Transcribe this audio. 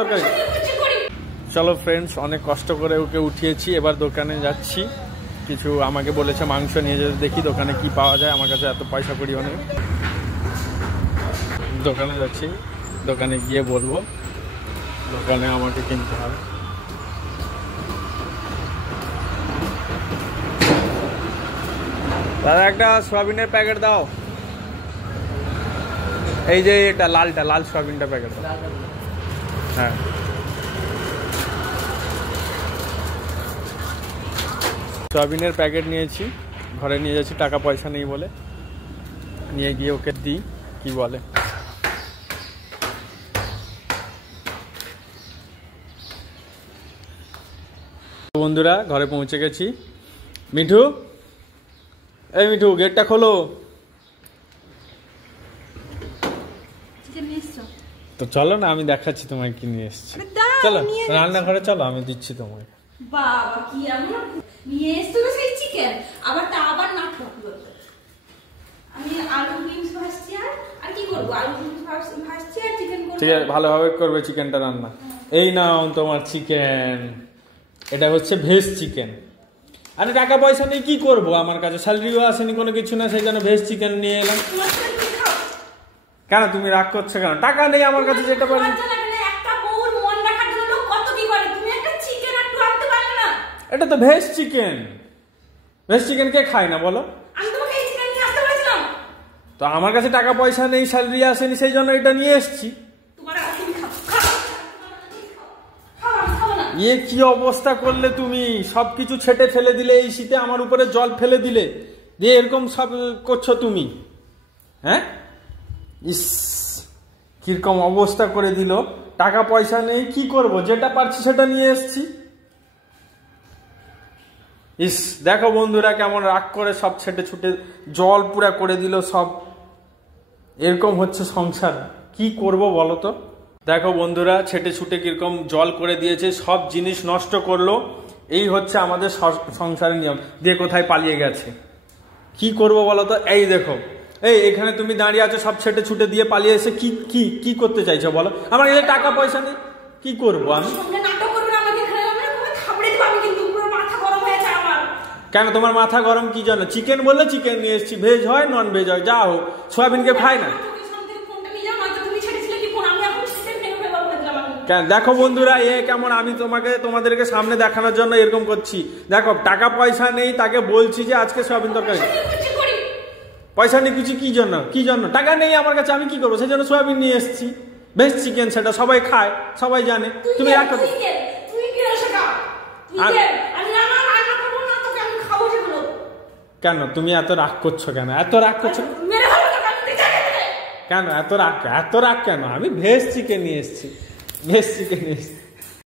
তরকারি। চলো ফ্রেন্ডস, অনেক কষ্ট করে ওকে উঠিয়েছি, এবার দোকানে যাচ্ছি। কিছু আমাকে বলেছে মাংস নিয়ে যেতে, দেখি দোকানে কি পাওয়া যায়। আমার কাছে এত পয়সা করি অনেক। দোকানে যাচ্ছি, দোকানে গিয়ে বলবো দোকানে আমাকে কিনতে হবে। দাদা একটা সয়াবিনের প্যাকেট দাও, এই যে এটা লালটা, লাল সয়াবিনটা প্যাকেট দাও। হ্যাঁ সয়াবিনের প্যাকেট নিয়েছি, ঘরে নিয়ে যাচ্ছি, টাকা পয়সা নেই বলে। নিয়ে গিয়ে ওকে দিই, কি বলে। বন্ধুরা ঘরে পৌঁছে গেছি। মিঠু, এই মিঠু গেটটা খোলো। তো চলো না, আমি দেখাচ্ছি তোমায় কি নিয়ে এসেছি। চলো রান্নাঘরে চলো, আমি দিচ্ছি তোমায়। বাবা কি এমন নিয়ে এসছো সেই চিকেন, আবার তা আবার নাটক করতে। আমি আলু বিনস ভাজছি, আর কি করব, আলু বিনস ভাজছি আর চিকেন করব। ঠিক আছে, ভালোভাবে করবে চিকেনটা রান্না। এই নাও তোমার চিকেন, এটা হচ্ছে ভেজ চিকেন। আরে টাকা পয়সা নেই, কি করব, আমার কাছে স্যালারিও আসেনি, কোনো কিছু না, সেই জন্য ভেজ চিকেন নিয়ে এলাম। কেন তুমি রাগ করছো কেন? টাকা নেই আমার কাছে, যেটা পারি। এটা তো ভেজ চিকেন, ভেজ চিকেন কে খায় না বলো? তো আমার কাছে টাকা পয়সা নেই, স্যালারি আসেনি, সেই জন্য এটা নিয়ে এসেছি। ইয়ে কি অবস্থা করলে তুমি, সবকিছু ছেটে ফেলে দিলে, এই শীতে আমার উপরে জল ফেলে দিলে, দিয়ে এরকম সব করছো তুমি। হ্যাঁ ইস, কিরকম অবস্থা করে দিল। টাকা পয়সা নেই, কি করব, যেটা পারছি সেটা নিয়ে এসেছি। ইস দেখো বন্ধুরা কেমন রাগ করে সব ছেটে ছুটে জল পুরা করে দিল সব। এরকম হচ্ছে সংসার, কি করব বলো তো। দেখো বন্ধুরা ছেটে ছুটে কিরকম জল করে দিয়েছে, সব জিনিস নষ্ট করলো। এই হচ্ছে আমাদের সংসারের নিয়ম। দিয়ে কোথায় পালিয়ে গেছে, কি করব বলো তো। এই দেখো, এই এখানে তুমি দাঁড়িয়ে আছো, সব ছেটে ছুটে দিয়ে পালিয়ে এসে কি কি কি করতে চাইছো বলো? আমার কাছে টাকা পয়সা নেই, কি করবো আমি? কেন তোমার মাথা গরম কি জন্য? চিকেন বললে চিকেন নিয়ে এসেছি, ভেজ হয় নন ভেজ হয় যা হোক, সয়াবিন কেউ খায় না। দেখো বন্ধুরা এ কেমন, আমি তোমাদেরকে সামনে দেখানোর জন্য এরকম করছি। দেখো টাকা পয়সা নেই, তাকে বলছি যে আজকে সয়াবিন তরকারি। পয়সা নেই কিছু, কি জন্য কি জন্য? টাকা নেই আমার কাছে, আমি কি করবো, সেই জন্য সয়াবিন নিয়ে এসেছি। ভেজ চিকেন, সেটা সবাই খায়, সবাই জানে। তুমি রাখো কেন? তুমি এত রাগ করছো কেন? এত রাগ করছো কেন? এত রাগ কেন? আমি ভেজ চিকেন নিয়ে এসেছি, ভেজ চিকেন নিয়ে এসেছি।